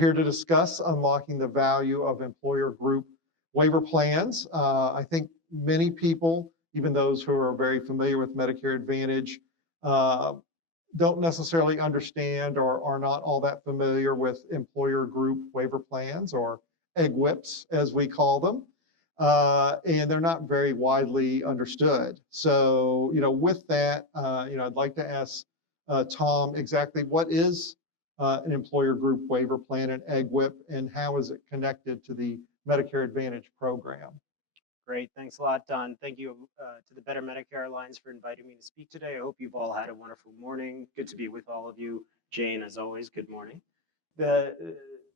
here to discuss unlocking the value of employer group waiver plans. I think many people, even those who are very familiar with Medicare Advantage, don't necessarily understand or are not all that familiar with employer group waiver plans, or EGWPs as we call them. And they're not very widely understood. So, with that, I'd like to ask Tom exactly what is an employer group waiver plan, an EGWP, and how is it connected to the Medicare Advantage program? Great, thanks a lot, Don. Thank you to the Better Medicare Alliance for inviting me to speak today. I hope you've all had a wonderful morning. Good to be with all of you. Jane, as always, good morning. The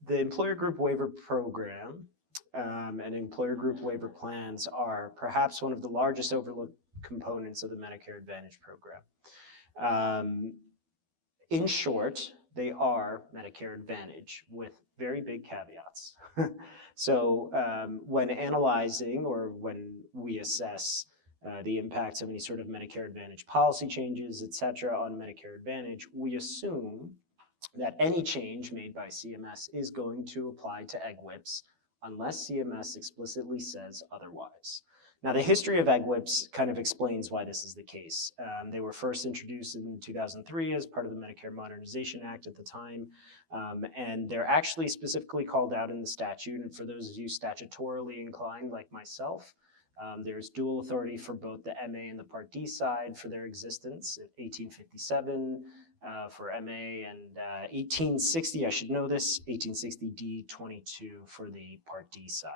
employer group waiver program and employer group waiver plans are perhaps one of the largest overlooked components of the Medicare Advantage program. In short, they are Medicare Advantage with very big caveats. So when analyzing or when we assess the impacts of any sort of Medicare Advantage policy changes, et cetera, on Medicare Advantage, we assume that any change made by CMS is going to apply to EGWPs unless CMS explicitly says otherwise. Now, the history of EGWPs kind of explains why this is the case. They were first introduced in 2003 as part of the Medicare Modernization Act at the time, and they're actually specifically called out in the statute. And for those of you statutorily inclined like myself, there's dual authority for both the MA and the Part D side for their existence in 1857 for MA and 1860, I should know this, 1860 D22 for the Part D side.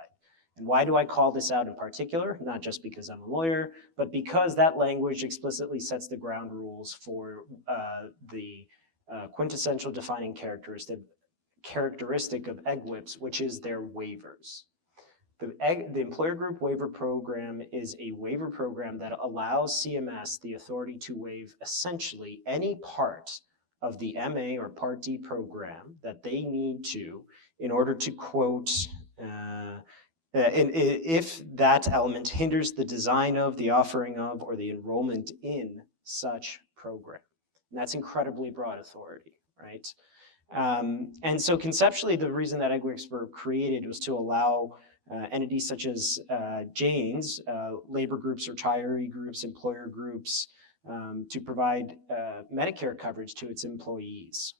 And why do I call this out in particular? Not just because I'm a lawyer, but because that language explicitly sets the ground rules for the quintessential defining characteristic of EGWPs, which is their waivers. The Employer Group Waiver Program is a waiver program that allows CMS the authority to waive essentially any part of the MA or Part D program that they need to in order to, quote, if that element hinders the design of, the offering of, or the enrollment in such program. And that's incredibly broad authority, right? And so conceptually, the reason that EGWPs were created was to allow entities such as Jane's, labor groups, retiree groups, employer groups, to provide Medicare coverage to its employees.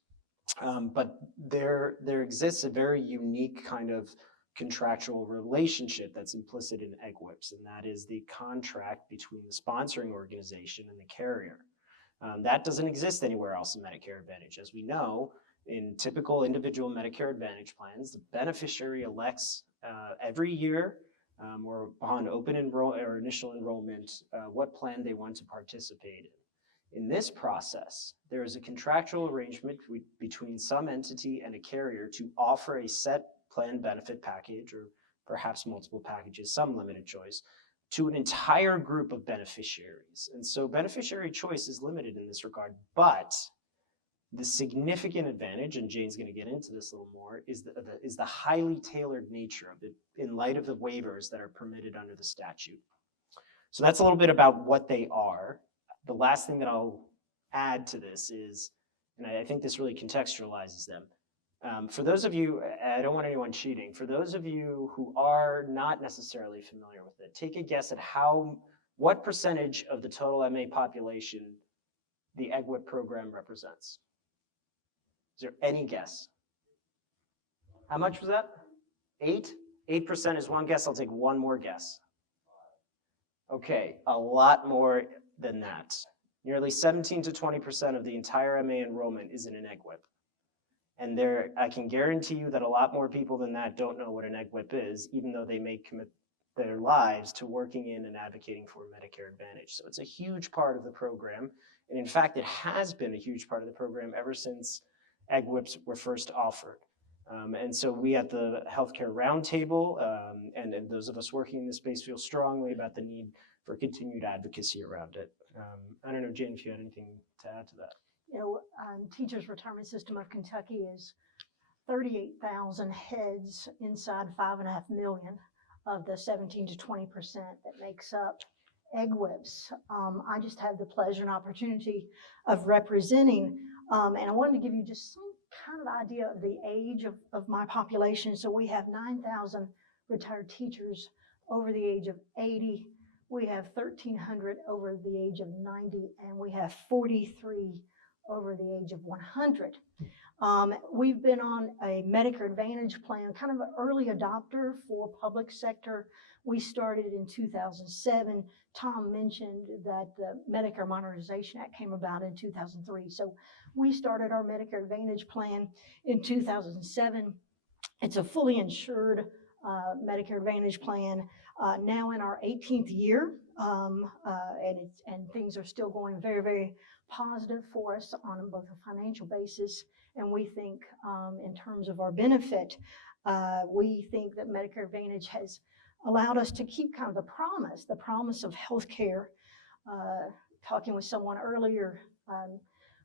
But there exists a very unique kind of contractual relationship that's implicit in EGWPs, and that is the contract between the sponsoring organization and the carrier. That doesn't exist anywhere else in Medicare Advantage. As we know, in typical individual Medicare Advantage plans, the beneficiary elects every year or upon open or initial enrollment what plan they want to participate in. In this process, there is a contractual arrangement between some entity and a carrier to offer a set plan benefit package, or perhaps multiple packages, some limited choice, to an entire group of beneficiaries. And so beneficiary choice is limited in this regard, but the significant advantage, and Jane's going to get into this a little more, is the highly tailored nature of it in light of the waivers that are permitted under the statute. So that's a little bit about what they are. The last thing that I'll add to this is, and I think this really contextualizes them. For those of you, I don't want anyone cheating, for those of you who are not necessarily familiar with it, take a guess at what percentage of the total MA population the EGWP program represents. Is there any guess? How much was that? 8? 8% is one guess. I'll take one more guess. Okay, a lot more than that. Nearly 17 to 20% of the entire MA enrollment is in an EGWP. And I can guarantee you that a lot more people than that don't know what an EGWP is, even though they may commit their lives to working in and advocating for Medicare Advantage. So it's a huge part of the program. And in fact, it has been a huge part of the program ever since EGWPs were first offered. And so we at the Healthcare Roundtable and those of us working in this space feel strongly about the need for continued advocacy around it. I don't know, Jane, if you had anything to add to that. You know, Teachers Retirement System of Kentucky is 38,000 heads inside 5.5 million of the 17 to 20% that makes up EGWPs. I just have the pleasure and opportunity of representing, and I wanted to give you just some kind of idea of the age of my population. So we have 9,000 retired teachers over the age of 80. We have 1,300 over the age of 90, and we have 43 over the age of 100. We've been on a Medicare Advantage plan, kind of an early adopter for public sector. We started in 2007. Tom mentioned that the Medicare Modernization Act came about in 2003. So we started our Medicare Advantage plan in 2007. It's a fully insured Medicare Advantage plan, now in our 18th year, and things are still going very, very positive for us on both a financial basis, and we think in terms of our benefit, we think that Medicare Advantage has allowed us to keep kind of the promise of healthcare. Talking with someone earlier,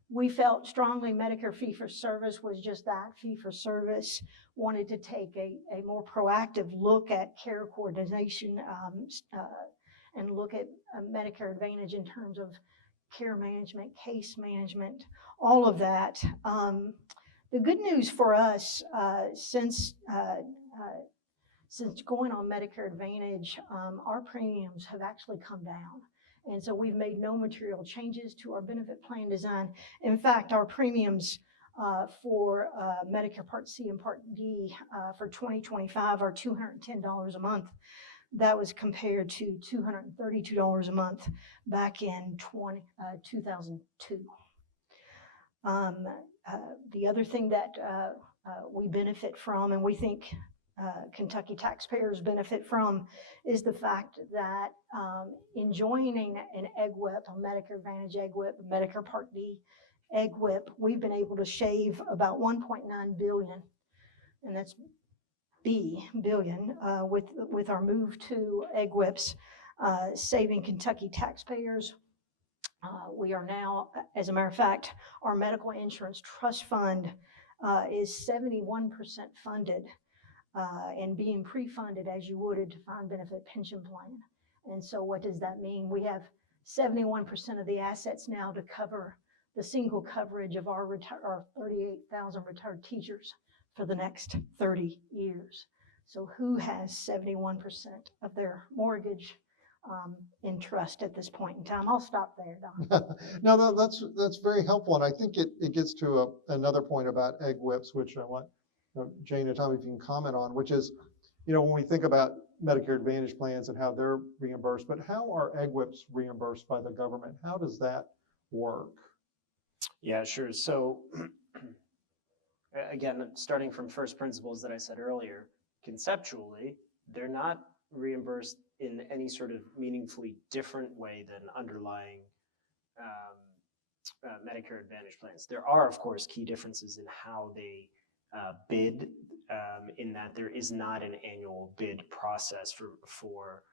we felt strongly Medicare fee-for-service was just that, fee-for-service, wanted to take a more proactive look at care coordination and look at Medicare Advantage in terms of care management, case management, all of that. The good news for us, since going on Medicare Advantage, our premiums have actually come down. And so we've made no material changes to our benefit plan design. In fact, our premiums for Medicare Part C and Part D for 2025 are $210 a month. That was compared to $232 a month back in 2002. The other thing that we benefit from, and we think Kentucky taxpayers benefit from, is the fact that in joining an EGWP, a Medicare Advantage EGWP, Medicare Part D EGWP, we've been able to shave about $1.9 billion, and that's billion, with our move to EGWPs, saving Kentucky taxpayers. We are now, as a matter of fact, our medical insurance trust fund is 71% funded and being pre-funded as you would a defined benefit pension plan. And so what does that mean? We have 71% of the assets now to cover the single coverage of our 38,000 retired teachers for the next 30 years. So who has 71% of their mortgage in trust at this point in time? I'll stop there, Don. No, that's very helpful, and I think it gets to another point about EGWPs, which I want Jane and Tom, if you can comment on, which is, when we think about Medicare Advantage plans and how they're reimbursed, but how are EGWPs reimbursed by the government? How does that work? Yeah, sure. So again, starting from first principles that I said earlier, conceptually, they're not reimbursed in any sort of meaningfully different way than underlying Medicare Advantage plans. There are, of course, key differences in how they bid, in that there is not an annual bid process for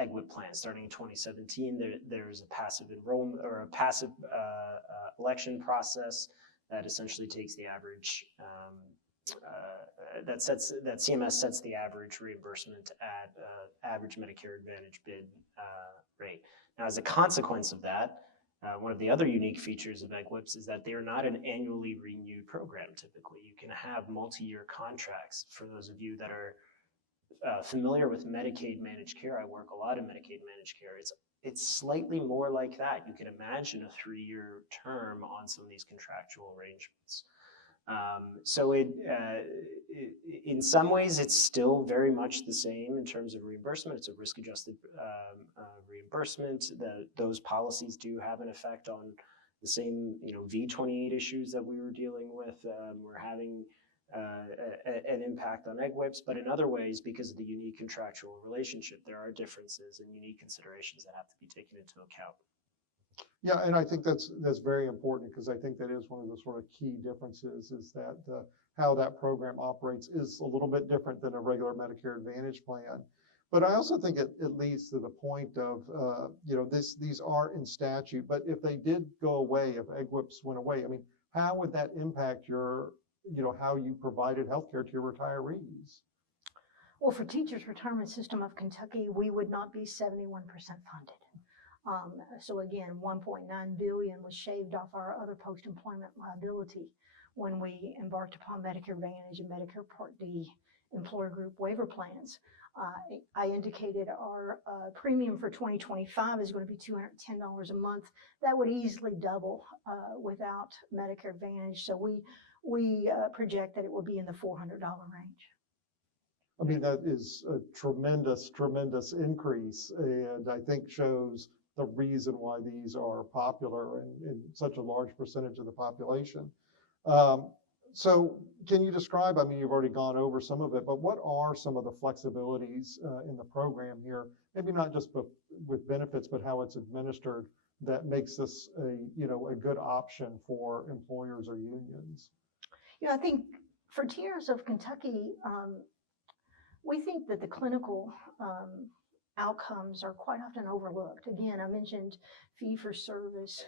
EGWP plans. Starting in 2017, there's a passive enrollment or a passive election process that essentially takes the average, that CMS sets the average reimbursement at average Medicare Advantage bid rate. Now, as a consequence of that, one of the other unique features of EGWPs is that they are not an annually renewed program. Typically, you can have multi-year contracts. For those of you that are familiar with Medicaid managed care, I work a lot in Medicaid managed care. It's slightly more like that. You can imagine a 3-year term on some of these contractual arrangements. So in some ways, it's still very much the same in terms of reimbursement. It's a risk-adjusted reimbursement. Those policies do have an effect on the same, V28 issues that we were dealing with. We're having an impact on EGWPs, but in other ways, because of the unique contractual relationship, there are differences and unique considerations that have to be taken into account. Yeah, and I think that's very important, because I think that is one of the sort of key differences, is that how that program operates is a little bit different than a regular Medicare Advantage plan. But I also think it leads to the point of, these are in statute, but if they did go away, if EGWPs went away, I mean, how would that impact your, how you provided healthcare to your retirees? Well, for Teachers Retirement System of Kentucky, we would not be 71% funded. So again, $1.9 billion was shaved off our other post-employment liability. when we embarked upon Medicare Advantage and Medicare Part D employer group waiver plans. I indicated our premium for 2025 is going to be $210 a month. That would easily double without Medicare Advantage. So we project that it will be in the $400 range. I mean, that is a tremendous, tremendous increase, and I think shows the reason why these are popular in such a large percentage of the population. So can you describe, I mean, you've already gone over some of it, but what are some of the flexibilities in the program here? Maybe not just with benefits, but how it's administered that makes this a good option for employers or unions? I think for Tiers of Kentucky, we think that the clinical outcomes are quite often overlooked. Again, I mentioned fee-for-service,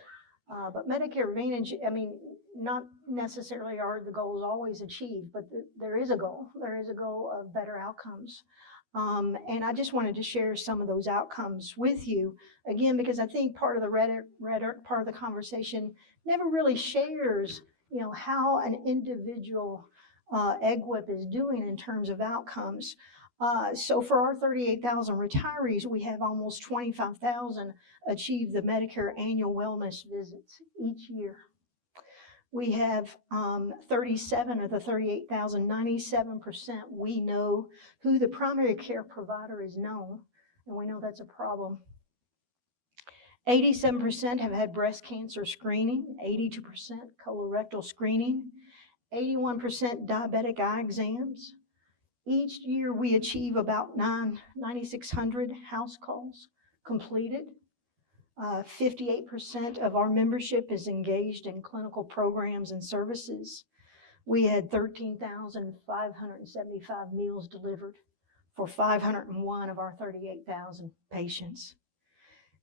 but Medicare Advantage, I mean, not necessarily are the goals always achieved, but there is a goal. There is a goal of better outcomes. And I just wanted to share some of those outcomes with you, again, because I think part of the rhetoric, part of the conversation never really shares, how an individual EGWP is doing in terms of outcomes. So for our 38,000 retirees, we have almost 25,000 achieve the Medicare annual wellness visits each year. We have 37 of the 38,000, 97% we know who the primary care provider is known, and we know that's a problem. 87% have had breast cancer screening, 82% colorectal screening, 81% diabetic eye exams. Each year we achieve about 9,600 house calls completed. 58% of our membership is engaged in clinical programs and services. We had 13,575 meals delivered for 501 of our 38,000 patients.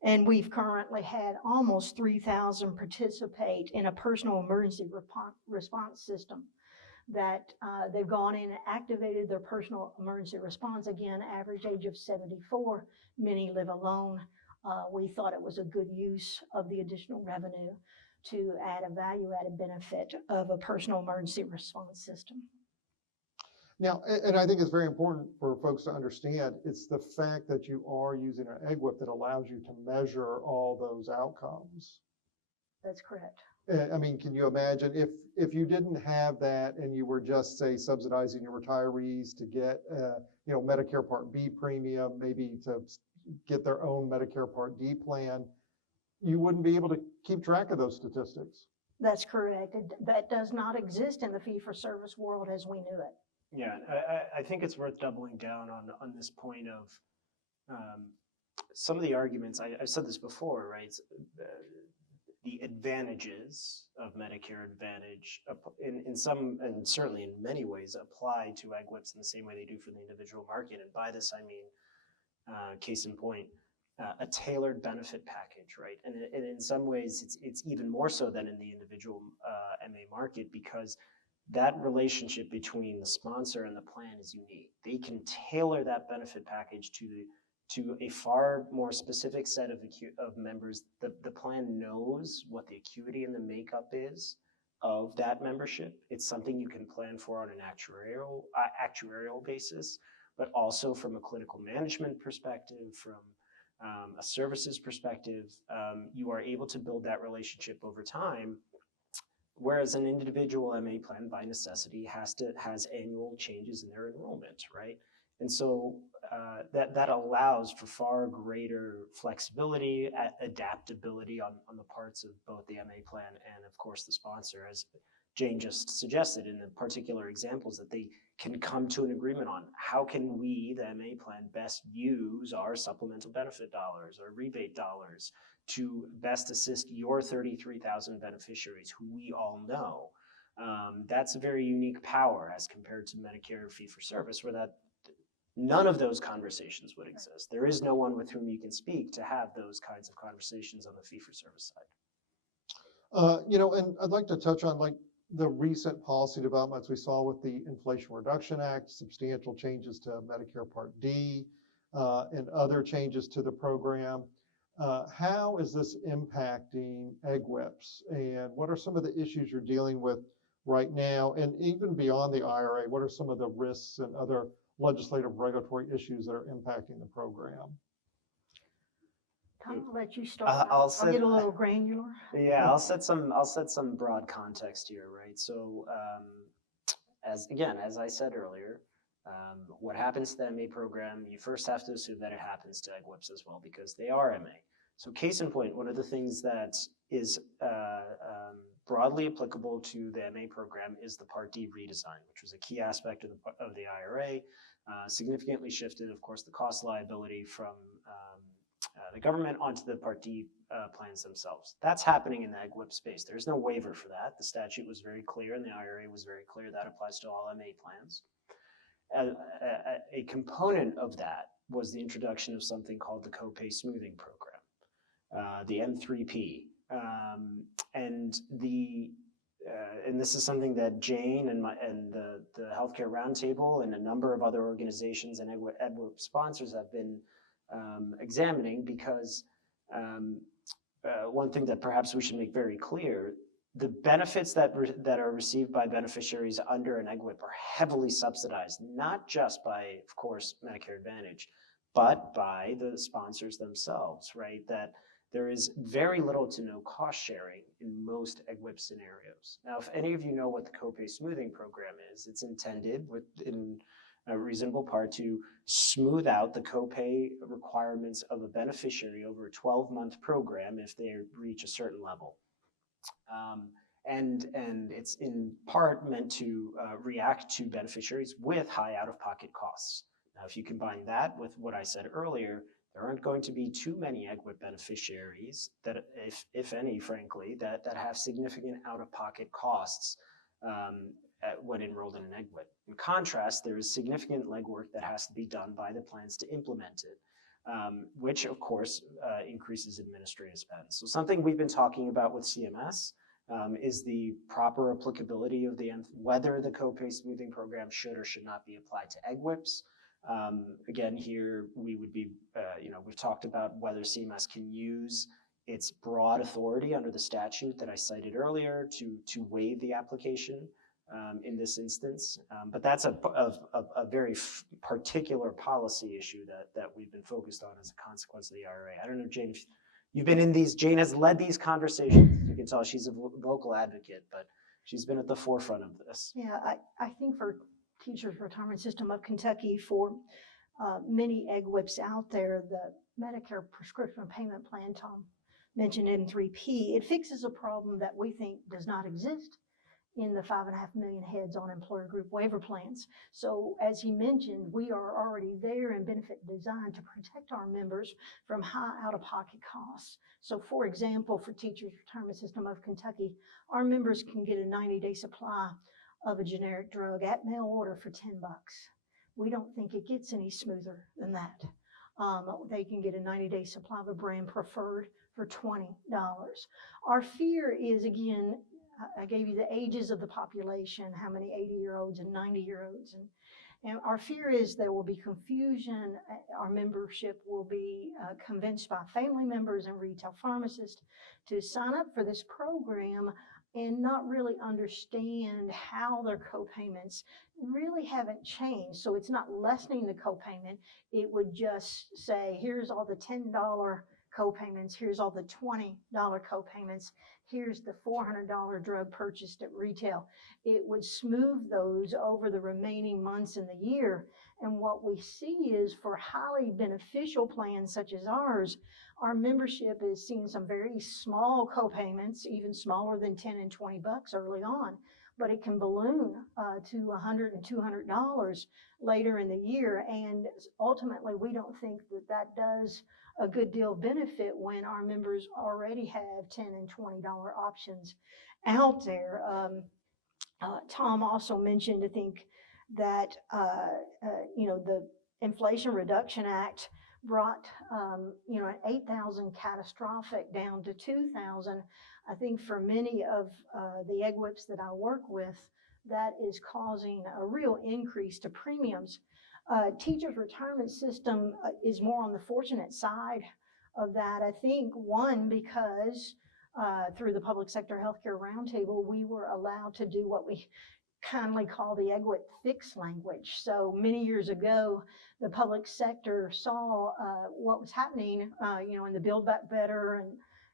And we've currently had almost 3,000 participate in a personal emergency response system that they've gone in and activated their personal emergency response. Again, average age of 74, many live alone. We thought it was a good use of the additional revenue to add a value-added benefit of a personal emergency response system. Now, and I think it's very important for folks to understand, it's the fact that you are using an EGWP that allows you to measure all those outcomes. That's correct. I mean, can you imagine if you didn't have that and you were just, say, subsidizing your retirees to get, Medicare Part B premium, maybe to get their own Medicare Part D plan, you wouldn't be able to keep track of those statistics. That's correct. That does not exist in the fee-for-service world as we knew it. Yeah, I think it's worth doubling down on this point of some of the arguments. I've said this before, right? The advantages of Medicare Advantage in some, and certainly in many ways, apply to EGWPs in the same way they do for the individual market. And by this, I mean, case in point, a tailored benefit package, right? And in some ways, it's even more so than in the individual MA market, because that relationship between the sponsor and the plan is unique. They can tailor that benefit package to a far more specific set of members. The plan knows what the acuity and the makeup is of that membership. It's something you can plan for on an actuarial basis, but also from a clinical management perspective, from a services perspective. You are able to build that relationship over time, whereas an individual MA plan by necessity has annual changes in their enrollment, right? And so that allows for far greater flexibility, adaptability on the parts of both the MA plan and, of course, the sponsor, as Jane just suggested in the particular examples that they can come to an agreement on. How can we, the MA plan, best use our supplemental benefit dollars or rebate dollars to best assist your 33,000 beneficiaries who we all know? That's a very unique power as compared to Medicare fee-for-service, where none of those conversations would exist. There is no one with whom you can speak to have those kinds of conversations on the fee-for-service side. And I'd like to touch on the recent policy developments we saw with the Inflation Reduction Act, substantial changes to Medicare Part D, and other changes to the program. How is this impacting EGWPs, and what are some of the issues you're dealing with right now? And even beyond the IRA, what are some of the risks and other legislative regulatory issues that are impacting the program? Tom, I'll let you start. I'll I'll get a little granular. Yeah, I'll set some broad context here, right? So, as I said earlier, what happens to the MA program, you first have to assume that it happens to EGWPs as well, because they are MA. So case in point, one of the things that is broadly applicable to the MA program is the Part D redesign, which was a key aspect of the IRA, significantly shifted, of course, the cost liability from the government onto the Part D plans themselves. That's happening in the EGWP space. There's no waiver for that. The statute was very clear and the IRA was very clear that applies to all MA plans. A component of that was the introduction of something called the copay smoothing program, the M3P. And this is something that Jane and the Healthcare Roundtable and a number of other organizations and EGWP sponsors have been examining, because one thing that perhaps we should make very clear, the benefits that are received by beneficiaries under an EGWP are heavily subsidized, not just by, of course, Medicare Advantage, but by the sponsors themselves, right? That there is very little to no cost sharing in most EGWP scenarios. Now, if any of you know what the copay smoothing program is, it's intended in a reasonable part to smooth out the copay requirements of a beneficiary over a 12-month program if they reach a certain level. And it's in part meant to react to beneficiaries with high out-of-pocket costs. Now, if you combine that with what I said earlier, there aren't going to be too many EGWP beneficiaries that, if any, frankly, that have significant out-of-pocket costs when enrolled in an EGWP. In contrast, there is significant legwork that has to be done by the plans to implement it, which of course increases administrative spend. So something we've been talking about with CMS is the proper applicability of whether the copay smoothing program should or should not be applied to EGWPs. Again, here we would be, we've talked about whether CMS can use its broad authority under the statute that I cited earlier to waive the application in this instance. But that's a very particular policy issue that we've been focused on as a consequence of the IRA. I don't know, Jane, if you've been in these. Jane has led these conversations. You can tell she's a vocal advocate, but she's been at the forefront of this. Yeah, I think for Teachers Retirement System of Kentucky, for many EGWPs out there, the Medicare prescription payment plan, Tom mentioned M3P, it fixes a problem that we think does not exist in the 5.5 million heads on employer group waiver plans. So as he mentioned, we are already there in benefit design to protect our members from high out-of-pocket costs. So for example, for Teachers Retirement System of Kentucky, our members can get a 90-day supply of a generic drug at mail order for $10. We don't think it gets any smoother than that. They can get a 90-day supply of a brand preferred for $20. Our fear is, again, I gave you the ages of the population, how many 80-year-olds and 90-year-olds. And our fear is there will be confusion. Our membership will be convinced by family members and retail pharmacists to sign up for this program and not really understand how their copayments really haven't changed. So it's not lessening the copayment. It would just say, here's all the $10 copayments, here's all the $20 copayments, here's the $400 drug purchased at retail. It would smooth those over the remaining months in the year. And what we see is for highly beneficial plans such as ours, our membership is seeing some very small copayments, even smaller than $10 and $20 early on, but it can balloon to $100 and $200 later in the year. And ultimately, we don't think that that does a good deal of benefit when our members already have $10 and $20 options out there. Tom also mentioned, I think, that the Inflation Reduction Act brought an 8,000 catastrophic down to 2,000. I think for many of the EGWPs that I work with, that is causing a real increase to premiums. Teachers Retirement System is more on the fortunate side of that. I think, one, because through the Public Sector Healthcare Roundtable, we were allowed to do what we kindly call the EGWP fix language. So many years ago, the public sector saw what was happening, in the Build Back Better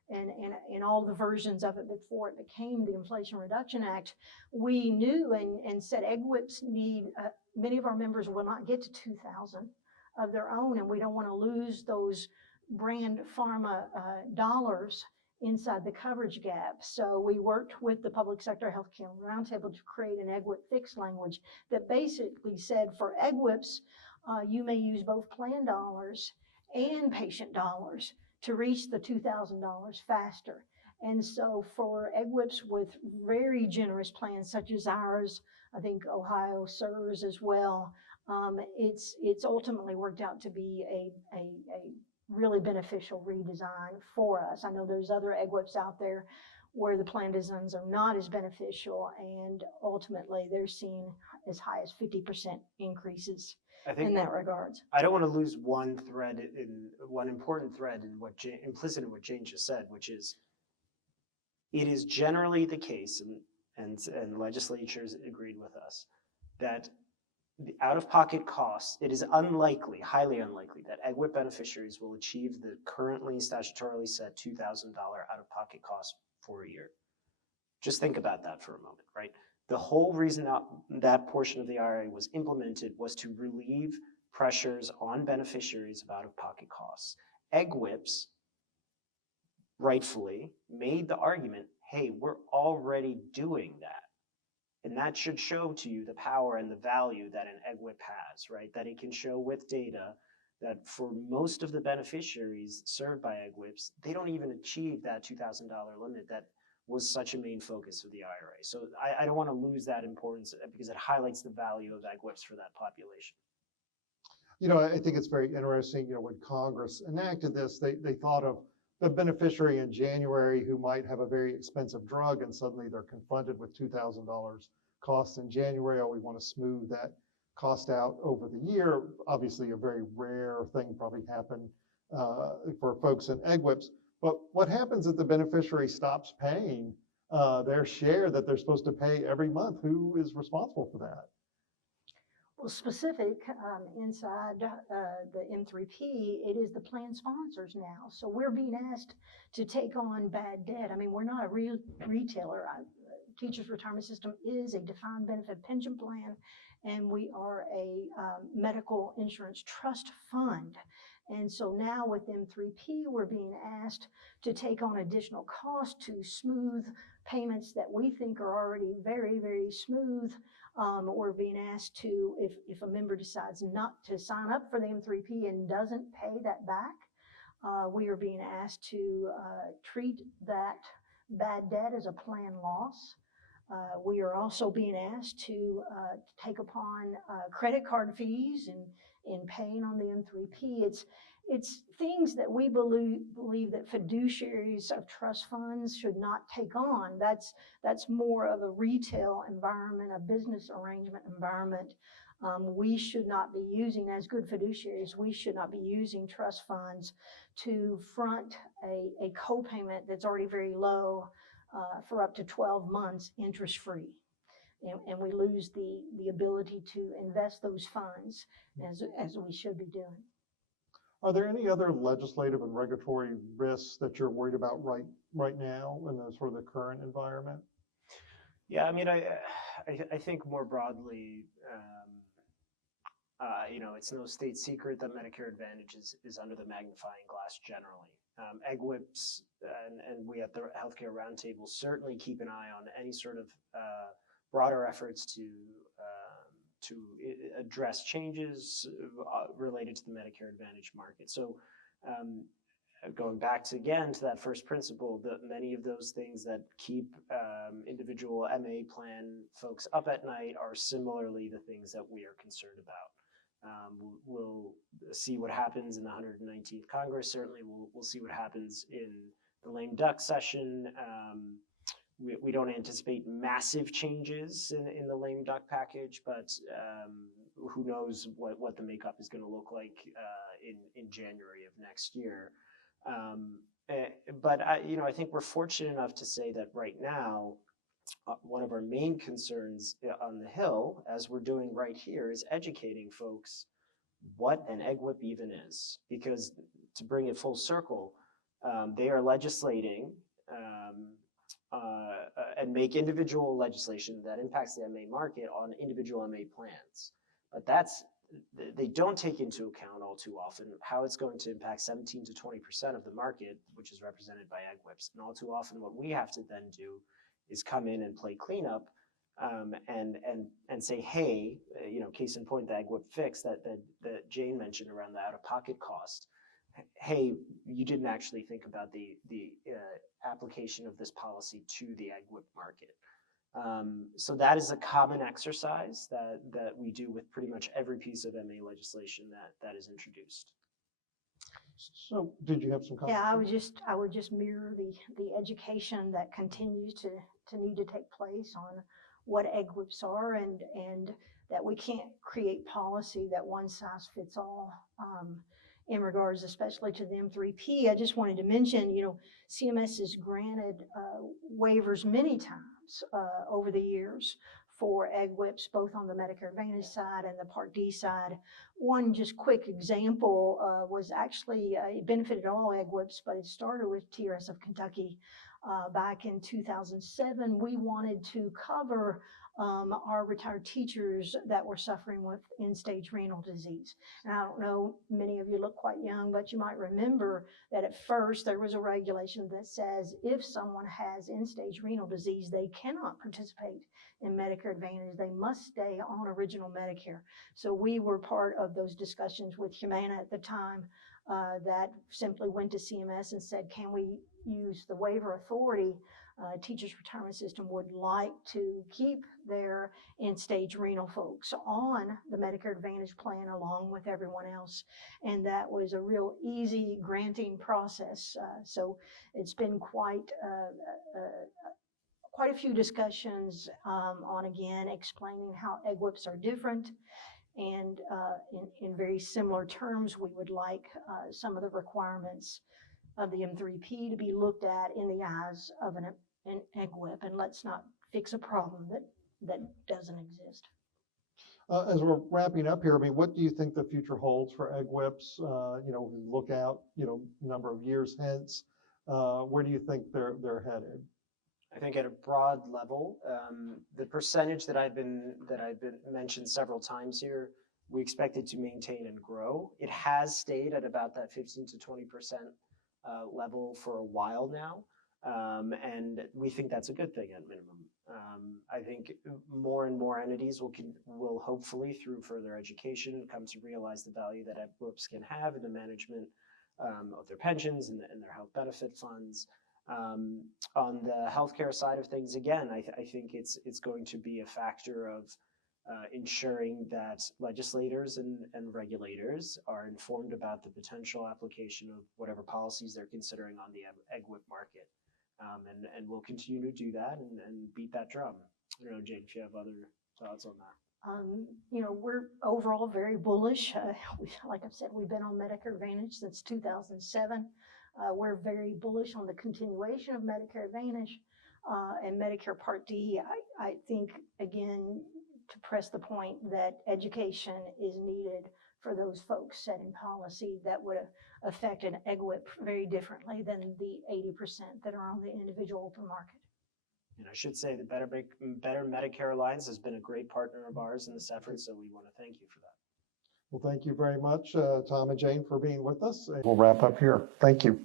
and all the versions of it before it became the Inflation Reduction Act. We knew and said EGWPs need, many of our members will not get to 2,000 of their own, and we don't want to lose those brand pharma dollars inside the coverage gap. So we worked with the Public Sector Healthcare Roundtable to create an EGWP fix language that basically said for EGWPs, you may use both plan dollars and patient dollars to reach the $2,000 faster. And so for EGWPs with very generous plans such as ours, I think Ohio serves as well, it's ultimately worked out to be a really beneficial redesign for us. I know there's other EGWPs out there where the plan designs are not as beneficial, and ultimately they're seeing as high as 50% increases in that regard. I don't want to lose one important thread in what implicit in what Jane just said, which is it is generally the case, and legislatures agreed with us, that the out-of-pocket costs, it is unlikely, highly unlikely, that EGWP beneficiaries will achieve the currently statutorily set $2,000 out-of-pocket cost for a year. Just think about that for a moment, right? The whole reason that portion of the IRA was implemented was to relieve pressures on beneficiaries of out-of-pocket costs. EGWPs, rightfully, made the argument, hey, we're already doing that. And that should show to you the power and the value that an EGWP has, right? That it can show with data that for most of the beneficiaries served by EGWPs, they don't even achieve that $2,000 limit that was such a main focus of the IRA. So I don't want to lose that importance because it highlights the value of EGWPs for that population. I think it's very interesting, when Congress enacted this, they thought of the beneficiary in January who might have a very expensive drug and suddenly they're confronted with $2,000 costs in January. We want to smooth that cost out over the year. Obviously, a very rare thing probably happened for folks in EGWPs. But what happens if the beneficiary stops paying their share that they're supposed to pay every month? Who is responsible for that? Well, specific inside the M3P, it is the plan sponsors now. So we're being asked to take on bad debt. I mean, we're not a real retailer. Teachers Retirement System is a defined benefit pension plan, and we are a medical insurance trust fund. And so now with M3P, we're being asked to take on additional costs to smooth payments that we think are already very, very smooth. We're being asked to, if a member decides not to sign up for the M3P and doesn't pay that back, we are being asked to treat that bad debt as a plan loss. We are also being asked to take upon credit card fees in paying on the M3P. It's things that we believe that fiduciaries of trust funds should not take on. That's more of a retail environment, a business arrangement environment. We should not be using, as good fiduciaries, we should not be using trust funds to front a co-payment that's already very low for up to 12 months interest-free. And we lose the ability to invest those funds as we should be doing. Are there any other legislative and regulatory risks that you're worried about right now in the sort of the current environment? Yeah, I mean, I think more broadly, it's no state secret that Medicare Advantage is under the magnifying glass generally. EGWPs and we at the Healthcare Roundtable certainly keep an eye on any sort of broader efforts to address changes related to the Medicare Advantage market. So going back to that first principle, many of those things that keep individual MA plan folks up at night are similarly the things that we are concerned about. We'll see what happens in the 119th Congress. Certainly we'll see what happens in the lame duck session. We don't anticipate massive changes in the lame duck package, but who knows what the makeup is going to look like in January of next year. But I think we're fortunate enough to say that right now, one of our main concerns on the Hill, as we're doing right here, is educating folks what an EGWP even is. Because to bring it full circle, they are legislating and make individual legislation that impacts the MA market on individual MA plans. But they don't take into account all too often how it's going to impact 17 to 20% of the market, which is represented by EGWPs. And all too often what we have to then do is come in and play cleanup and say, hey, case in point, the EGWP fix that Jane mentioned around the out-of-pocket cost. Hey, you didn't actually think about the application of this policy to the EGWP market. So that is a common exercise that we do with pretty much every piece of MA legislation that is introduced. So did you have some comments? Yeah, I would just mirror the education that continues to need to take place on what EGWPs are, and that we can't create policy that one size fits all in regards especially to the M3P. I just wanted to mention, CMS has granted waivers many times over the years for EGWPs, both on the Medicare Advantage side and the Part D side. One just quick example was actually, it benefited all EGWPs, but it started with TRS of Kentucky. Back in 2007, we wanted to cover our retired teachers that were suffering with end-stage renal disease. And I don't know, many of you look quite young, but you might remember that at first there was a regulation that says if someone has end-stage renal disease, they cannot participate in Medicare Advantage. They must stay on original Medicare. So we were part of those discussions with Humana at the time that simply went to CMS and said, can we use the waiver authority? Teachers Retirement System would like to keep their end-stage renal folks on the Medicare Advantage plan along with everyone else. And that was a real easy granting process. So it's been quite a few discussions on, again, explaining how EGWPs are different. And in very similar terms, we would like some of the requirements of the M3P to be looked at in the eyes of an EGWP, and let's not fix a problem that doesn't exist. As we're wrapping up here, I mean, what do you think the future holds for EGWPs? Look out, number of years hence. Where do you think they're headed? I think at a broad level, the percentage that I've been mentioned several times here, we expect it to maintain and grow. It has stayed at about that 15 to 20% level for a while now, and we think that's a good thing at minimum. I think more and more entities will hopefully, through further education, come to realize the value that EGWPs can have in the management of their pensions and their health benefit funds. On the healthcare side of things, again, I think it's going to be a factor of ensuring that legislators and regulators are informed about the potential application of whatever policies they're considering on the EGWP market. And we'll continue to do that and beat that drum. I don't know, Jane, if you have other thoughts on that. We're overall very bullish. Like I've said, we've been on Medicare Advantage since 2007. We're very bullish on the continuation of Medicare Advantage and Medicare Part D. I think, again, to press the point that education is needed for those folks setting policy that would affect an EGWP very differently than the 80% that are on the individual open market. And I should say the Better Medicare Alliance has been a great partner of ours in this effort, so we want to thank you for that. Well, thank you very much, Tom and Jane, for being with us. We'll wrap up here. Thank you.